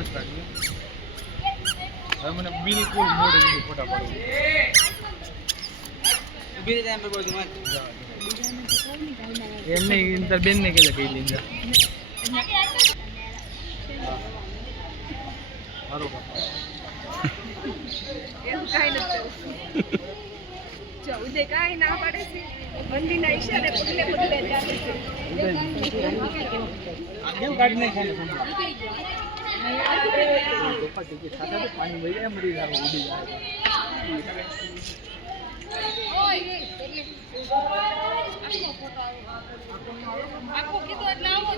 જ કાઢી હવે મને બિલકુલ મોડે નથી ફોટા પાડવું બીજે ટાઈમ પર બોલ મત એમને ઇન્ટર બેન ને કહેલે કઈ લીંજા મારો એવું કાંઈ નથી જો ઉદય કાંઈ ના પાડે છે બંદીના ઈશારે પગલે પગલે ચાલે છે કેમ કાઢી નાખે ને પાણી વહી જાય મરી જાય ઉડી જાય આખો કીધું એટલે આવો